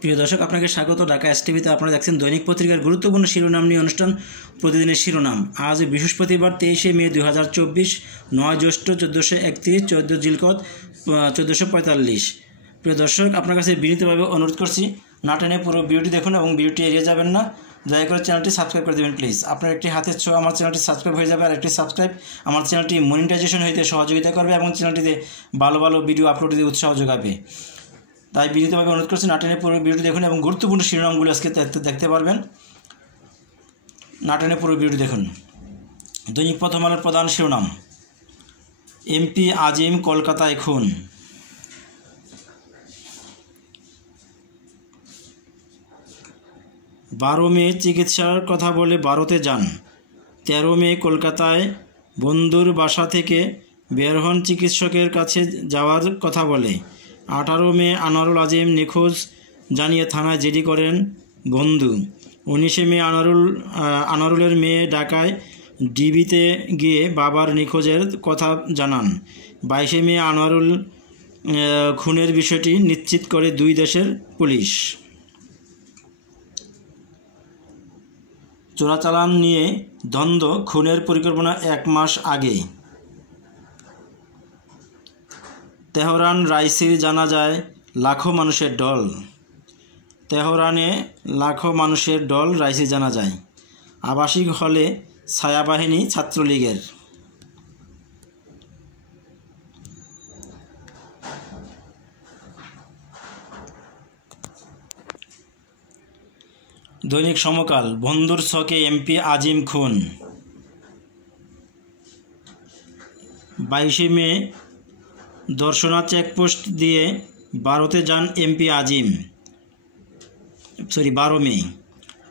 প্রিয় দর্শক, আপনাকে স্বাগত ঢাকা এসটিভিতে। আপনারা দেখছেন দৈনিক পত্রিকার গুরুত্বপূর্ণ শিরোনাম নিয়ে অনুষ্ঠান প্রতিদিনের শিরোনাম। আজ বৃহস্পতিবার 23শে মে 2024, 9 জ্যৈষ্ঠ 1431, 14 জিলকদ 1445। প্রিয় দর্শক, আপনার কাছে বিনীতভাবে অনুরোধ করছি, না টেনে পুরো ভিডিওটি দেখুন এবং ভিডিওটি এড়িয়ে যাবেন না। দয়া করে চ্যানেলটি সাবস্ক্রাইব করে দেবেন প্লিজ। আপনার একটি হাতের ছোঁয়া আমার চ্যানেলটি সাবস্ক্রাইব হয়ে যাবে, আর একটি সাবস্ক্রাইব আমার চ্যানেলটি মনিটাইজেশন হইতে সহযোগিতা করবে এবং চ্যানেলটিতে ভালো ভালো ভিডিও আপলোড দিতে উৎসাহ যোগাবে। তাই বিনীতভাবে অনুরোধ করছি, না টেনে পুরো ভিডিওটি দেখুন এবং গুরুত্বপূর্ণ শিরোনামগুলো আজকে দেখতে পারবেন। না টেনে পুরো ভিডিওটি দেখুন। দৈনিক প্রথম আলোর প্রধান শিরোনাম, এমপি আজিম কলকাতায় খুন। 12 মে চিকিৎসার কথা বলে ভারতে যান। 13 মে কলকাতায় বন্ধুর বাসা থেকে বের হন চিকিৎসকের কাছে যাওয়ার কথা বলে। 18 মে আনোয়ারুল আজিম নিখোঁজ জানিয়ে থানায় জিডি করেন বন্ধু। 19 মে আনোয়ারুলের মেয়ে ঢাকায় ডিবিতে গিয়ে বাবার নিখোঁজের কথা জানান। 22 মে আনোয়ারুল খুনের বিষয়টি নিশ্চিত করে দুই দেশের পুলিশ। চোরাচালান নিয়ে দ্বন্দ্ব, খুনের পরিকল্পনা 1 মাস আগে। তেহরান রাইসির জানাজায় লাখো মানুষের ঢল। তেহরানে লাখো মানুষের ঢল রাইসি জানাজায়। আবাসিক হলে ছায়াবাহিনী ছাত্রলীগের। দৈনিক সমকাল, বন্ধুর ছকে এমপি আজিম খুন। 22 মে দর্শনা চেকপোস্ট দিয়ে ভারতে যান এমপি আজিম। 12 মে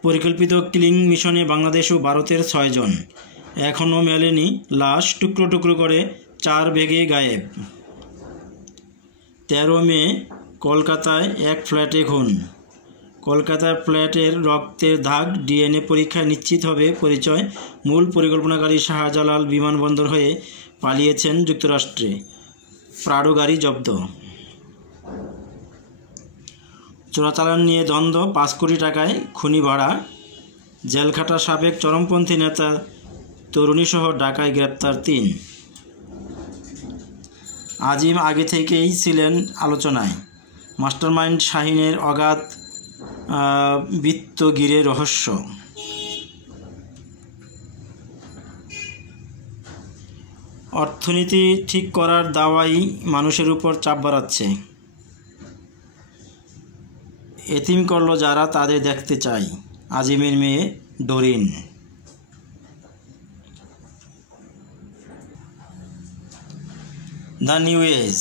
পরিকল্পিত কিলিং মিশনে বাংলাদেশ ও ভারতের 6 জন। এখনও মেলেনি লাশ, টুকরো টুকরো করে 4 ভেগে গায়েব। 13 মে কলকাতায় এক ফ্ল্যাটে খুন। কলকাতার ফ্ল্যাটের রক্তের দাগ ডিএনএ পরীক্ষায় নিশ্চিত হবে পরিচয়। মূল পরিকল্পনাকারী শাহজালাল বিমানবন্দর হয়ে পালিয়েছেন যুক্তরাষ্ট্রে। প্রাডো গাড়ি জব্দ। চোরাচালান নিয়ে দ্বন্দ্ব, 5 কোটি টাকায় খুনি ভাড়া। জেলখাটা সাবেক চরমপন্থী নেতা তরুণীসহ ঢাকায় গ্রেপ্তার 3। আজিম আগে থেকেই ছিলেন আলোচনায়। মাস্টারমাইন্ড শাহিনের অগাধ বৃত্ত ঘিরে রহস্য। অর্থনীতি ঠিক করার দাওয়াই মানুষের উপর চাপ বাড়াচ্ছে। এতিম করল যারা, তাদের দেখতে চাই। আজিমের মেয়ে Dorin. The new age,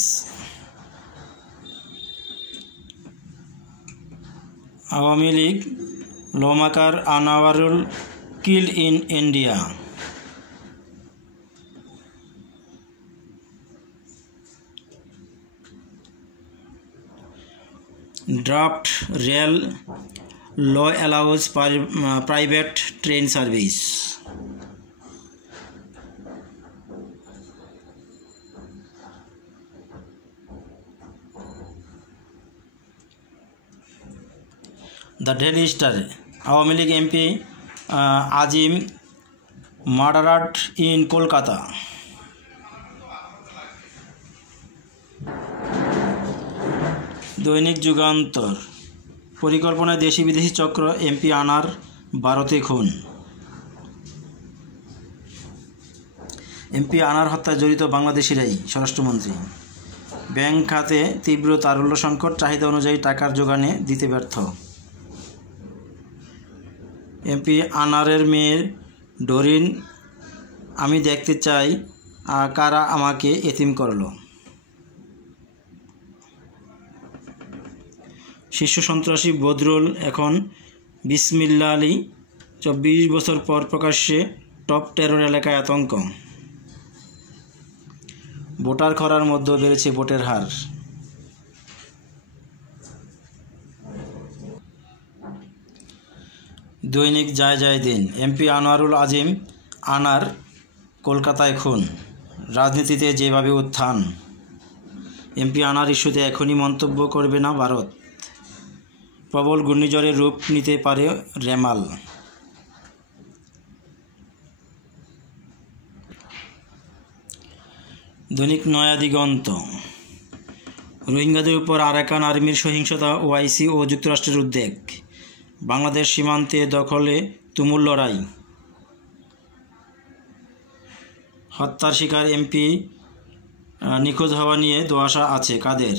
Awami League lawmaker Anwarul killed in India. Draft rail law allows private train service. The Daily Star, Awami League MP Azim murdered in Kolkata. দৈনিক যুগান্তর, পরিকল্পনায় দেশি বিদেশি চক্র, এমপি আনার ভারতে খুন। এমপি আনার হত্যায় জড়িত বাংলাদেশিরাই, স্বরাষ্ট্রমন্ত্রী। ব্যাংক খাতে তীব্র তারল্য সংকট, চাহিদা অনুযায়ী টাকার যোগানে দিতে ব্যর্থ। এমপি আনারের মেয়ের ডরিন, আমি দেখতে চাই কারা আমাকে এতিম করলো। শীর্ষ সন্ত্রাসী বদরুল এখন বিসমিল্লাহ আলী, 24 বছর পর প্রকাশ্যে টপ টেরর এলাকায় আতঙ্ক। ভোটার খরার মধ্যে বেড়েছে ভোটের হার। দৈনিক যায় দিন, এমপি আনোয়ারুল আজিম আনার কলকাতায় খুন, রাজনীতিতে যেভাবে উত্থান। এমপি আনার ইস্যুতে এখনই মন্তব্য করবে না ভারত। প্রবল ঘূর্ণিঝড়ের রূপ নিতে পারে রেমাল। দৈনিক নয়া দিগন্ত, রোহিঙ্গাদের উপর আরাকান আর্মির সহিংসতা, ওআইসি ও যুক্তরাষ্ট্রের উদ্বেগ। বাংলাদেশ সীমান্তে দখলে তুমুল লড়াই। হত্যার শিকার এমপি নিখোঁজ হওয়া নিয়ে ধোঁয়াশা আছে কাদের?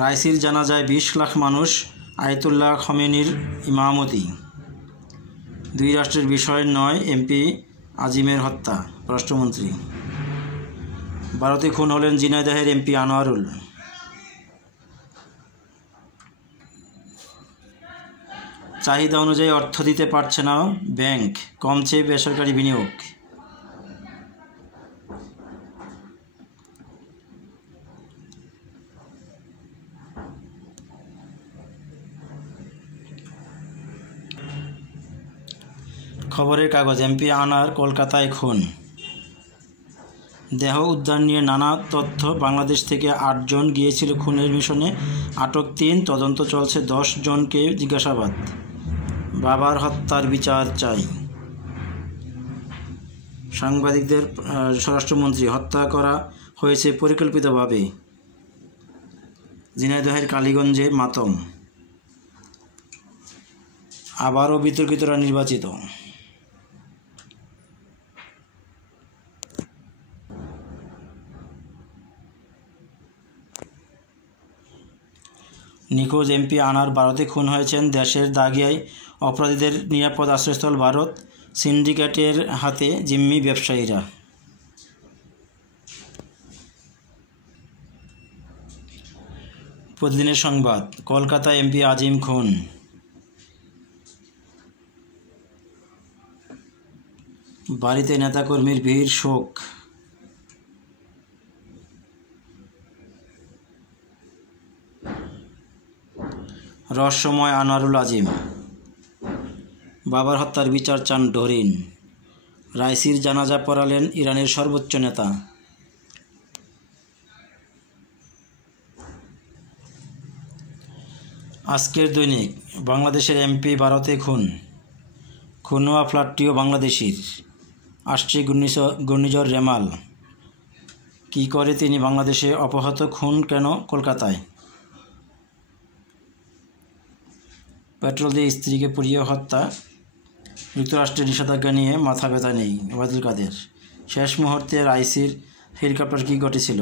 রাইসির জানাজায় 20 লাখ মানুষ, আয়াতুল্লাহ খমেনির ইমামতি। দুই রাষ্ট্রের বিষয় নয় এমপি আজিমের হত্যা, পররাষ্ট্রমন্ত্রী। ভারতে খুন হলেন ঝিনাইদহের এমপি আনোয়ারুল। চাহিদা অনুযায়ী অর্থ দিতে পারছে না ব্যাংক, কমছে বেসরকারি বিনিয়োগ। খবরের কাগজ, এমপি আনার কলকাতায় খুন। দেহ উদ্ধার নিয়ে নানা তথ্য। বাংলাদেশ থেকে 8 জন গিয়েছিল খুনের মিশনে, আটক 3, তদন্ত চলছে, 10 জনকে জিজ্ঞাসাবাদ। বাবার হত্যার বিচার চাই। সাংবাদিকদের স্বরাষ্ট্রমন্ত্রী, হত্যা করা হয়েছে পরিকল্পিতভাবে। ঝিনাইদহের কালীগঞ্জে মাতম। আবারও বিতর্কিতরা নির্বাচিত। নিখোঁজ এমপি আনার ভারতে খুন হয়েছেন। দেশের দাগিয়ায় অপরাধীদের নিরাপদ আশ্রয়স্থল ভারত, সিন্ডিকেটের হাতে জিম্মি ব্যবসায়ীরা। প্রতিদিনের সংবাদ, কলকাতায় এমপি আজিম খুন। বাড়িতে নেতাকর্মীর ভিড়, শোক। রহস্যময় আনোয়ারুল আজিম। বাবার হত্যার বিচার চান ডরিন। রাইসির জানাজা পড়ালেন ইরানের সর্বোচ্চ নেতা। আজকের দৈনিক, বাংলাদেশের এমপি ভারতে খুন। খুন হওয়া ফ্ল্যাটটিও বাংলাদেশির। আসছে ঘূর্ণিঝড় রেমাল। কী করে তিনি বাংলাদেশে অপহৃত, খুন কেন কলকাতায়? পেট্রোল দিয়ে স্ত্রীকে পুড়িয়ে হত্যা, যুক্তরাষ্ট্রের নিষেধাজ্ঞা নিয়ে মাথা ব্যথা নেই ওবায়দুল কাদের। শেষ মুহূর্তে রাইসির হেলিকপ্টার কী ঘটেছিল?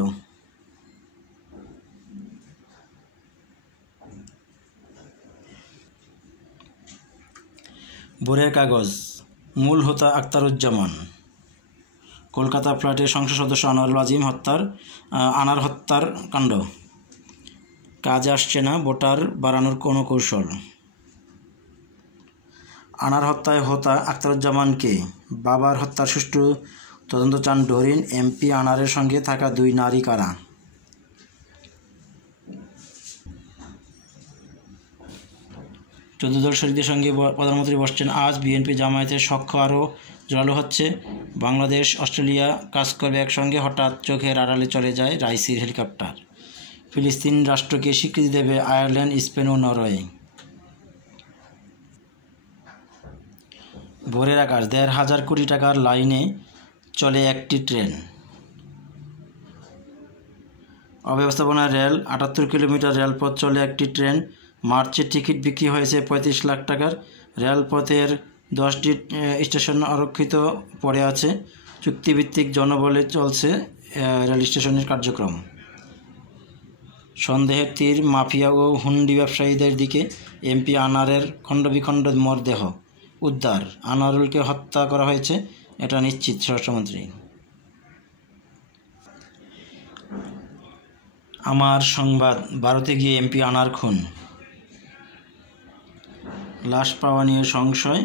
ভোরের কাগজ, মূল হোতা আখতারুজ্জামান। কলকাতা ফ্ল্যাটে সংসদ সদস্য আনোয়ারুল আজিম আনার হত্যার কাণ্ড। কাজে আসছে না ভোটার বাড়ানোর কোনো কৌশল। আনার হত্যায় হোতা আখতারুজ্জামানকে, বাবার হত্যার সুষ্ঠু তদন্ত চান ডরিন। এমপি আনারের সঙ্গে থাকা 2 নারী কারা? 14 দল শরিকদের সঙ্গে প্রধানমন্ত্রী বসছেন আজ। বিএনপি জামায়াতের সখ্য আরও জোরালো হচ্ছে। বাংলাদেশ অস্ট্রেলিয়া কাজ করবে একসঙ্গে। হঠাৎ চোখের আড়ালে চলে যায় রাইসির হেলিকপ্টার। ফিলিস্তিন রাষ্ট্রকে স্বীকৃতি দেবে আয়ারল্যান্ড, স্পেন ও নরওয়ে। ভোরের আকাশ, 1,500 কোটি টাকার লাইনে চলে একটি ট্রেন। অব্যবস্থাপনায় রেল, 78 কিলোমিটার রেলপথ চলে একটি ট্রেন। মার্চের টিকিট বিক্রি হয়েছে 35 লাখ টাকার। রেলপথের 10টি স্টেশন আরক্ষিত পড়ে আছে। চুক্তিভিত্তিক জনবলে চলছে রেল স্টেশনের কার্যক্রম। সন্দেহের তীর মাফিয়া ও হুন্ডি ব্যবসায়ীদের দিকে। এমপি আনারের খণ্ডবিখণ্ড মরদেহ উদ্ধার। আনোয়ারুলকে হত্যা করা হয়েছে, এটা নিশ্চিত স্বরাষ্ট্রমন্ত্রী। আমার সংবাদ, ভারতে গিয়ে এমপি আনার খুন। লাশ পাওয়া নিয়ে সংশয়।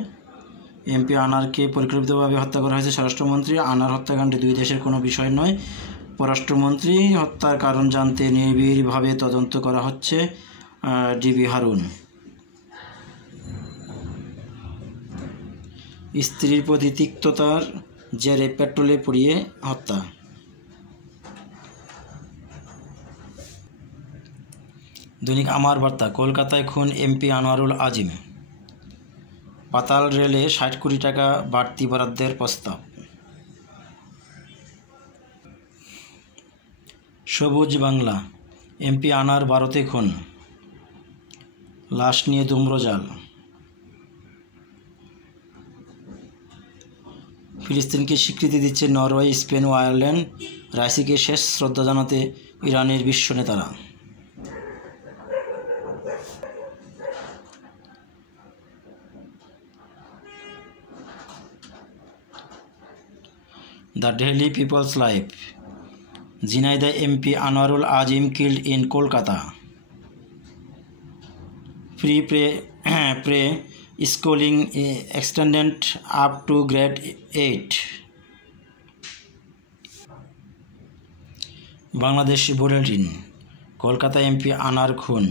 এমপি আনারকে পরিকল্পিতভাবে হত্যা করা হয়েছে স্বরাষ্ট্রমন্ত্রী। আনার হত্যাকাণ্ডে 2 দেশের কোনো বিষয় নয় পররাষ্ট্রমন্ত্রী। হত্যার কারণ জানতে নিবিড়ভাবে তদন্ত করা হচ্ছে ডিবি হারুন। স্ত্রীর প্রতি তিক্ততার জেরে পেট্রোলে পুড়িয়ে হত্যা। দৈনিক আমার বার্তা, কলকাতায় খুন এমপি আনোয়ারুল আজিম, পাতাল রেলে ৬০ কোটি টাকা বাড়তি বরাদ্দের প্রস্তাব। সবুজ বাংলা, এমপি আনার ভারতে খুন, লাশ নিয়ে ধূম্রজাল। ফিলিস্তিনকে স্বীকৃতি দিচ্ছে নরওয়ে, স্পেন ও আয়ারল্যান্ড, রাইসিকে শেষ শ্রদ্ধা জানাতে ইরানের বিশ্ব নেতারা। The daily people's life, Jhenaidah MP Anwarul Azim killed in Kolkata, free pre schooling extended up to grade 8। Bangladesh bulletin, Kolkata MP Anar খুন,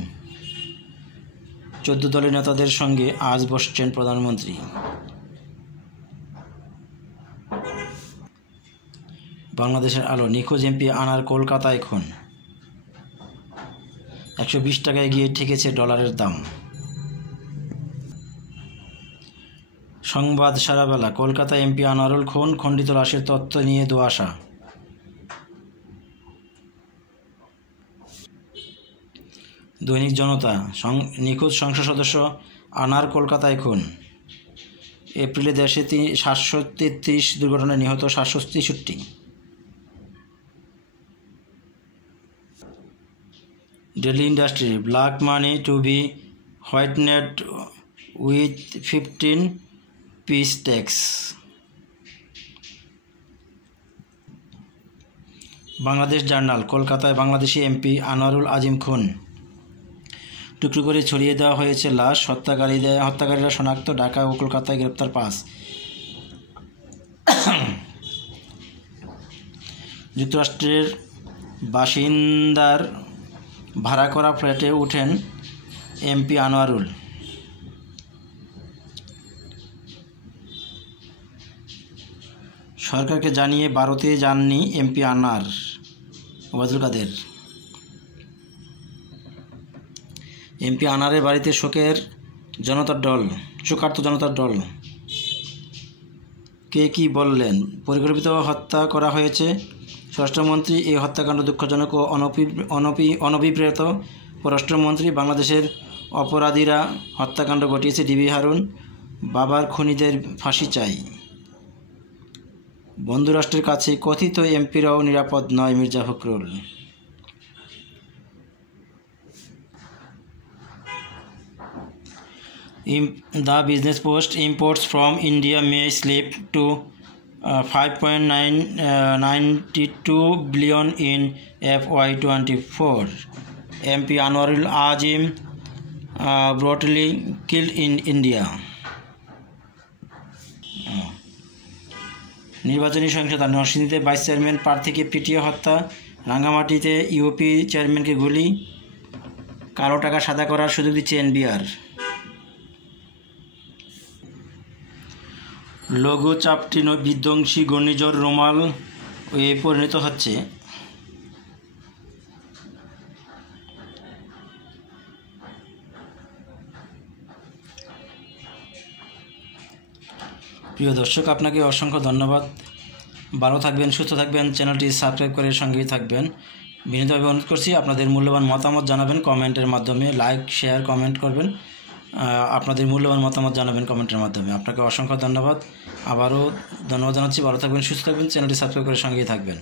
14 দলের নেতাদের সঙ্গে আজ বসছেন প্রধানমন্ত্রী। বাংলাদেশের আলো, নিখোঁজ এমপি আনার কলকাতায় খুন, 120 টাকায় গিয়ে ঠেকেছে ডলারের দাম। সংবাদ সারাবেলা, কলকাতা এমপি আনোয়ারুল খুন, খণ্ডিত লাশের তথ্য নিয়ে ধোঁয়াশা। দৈনিক জনতা, নিখোঁজ সংসদ সদস্য আনার কলকাতায় খুন, এপ্রিলে দেশে 733 দুর্ঘটনায় নিহত 763। Daily industry, black money to be whitened with 15 piece tax. Bangladesh journal, কলকাতায় বাংলাদেশি এমপি আনোয়ারুল আজিম খুন, টুকরো করে ছড়িয়ে দেওয়া হয়েছে লাশ, হত্যাকারীরা শনাক্ত, ঢাকা ও কলকাতায় গ্রেপ্তার 5। যুক্তরাষ্ট্রের বাসিন্দার ভাড়া করা ফ্ল্যাটে উঠেন এমপি আনোয়ারুল। সরকারকে জানিয়ে ভারতে যাননি এমপি আনার, ওবায়দুল কাদের। এমপি আনারের বাড়িতে শোকার্ত জনতার ঢল। কে কি বললেন? পরিকল্পিত হত্যা করা হয়েছে। স্বরাষ্ট্রমন্ত্রী, এই হত্যাকাণ্ড দুঃখজনক ও অনভিপ্রেত। পররাষ্ট্রমন্ত্রী, বাংলাদেশের অপরাধীরা হত্যাকাণ্ড ঘটিয়েছে। ডিবি হারুন, বাবার খুনিদের ফাঁসি চাই। বন্ধুরাষ্ট্রের কাছে কথিত এমপিরাও নিরাপদ নয়, Mirza Fakhrul. The Business Post, imports from India may slip to 5.92 billion in FY24. MP Anwarul Azim brutally killed in India. নির্বাচনী সহিংসতা, নরসিংদীতে ভাইস চেয়ারম্যান প্রার্থীকে পিটিয়ে হত্যা, রাঙ্গামাটিতে ইউপি চেয়ারম্যানকে গুলি, কালো টাকা সাদা করার সুযোগ দিচ্ছে এনবিআর। লঘুচাপটি বিধ্বংসী ঘূর্ণিঝড় রোমাল এ পরিণত হচ্ছে। প্রিয় দর্শক, আপনাকে অসংখ্য ধন্যবাদ। ভালো থাকবেন, সুস্থ থাকবেন, চ্যানেলটি সাবস্ক্রাইব করে সঙ্গেই থাকবেন। বিনীতভাবে অনুরোধ করছি, আপনাদের মূল্যবান মতামত জানাবেন কমেন্টের মাধ্যমে। লাইক, শেয়ার, কমেন্ট করবেন। আপনাদের মূল্যবান মতামত জানাবেন কমেন্টের মাধ্যমে। আপনাকে অসংখ্য ধন্যবাদ। আবারও ধন্যবাদ জানাচ্ছি। ভালো থাকবেন, সুস্থ থাকবেন, চ্যানেলটি সাবস্ক্রাইব করে সঙ্গেই থাকবেন।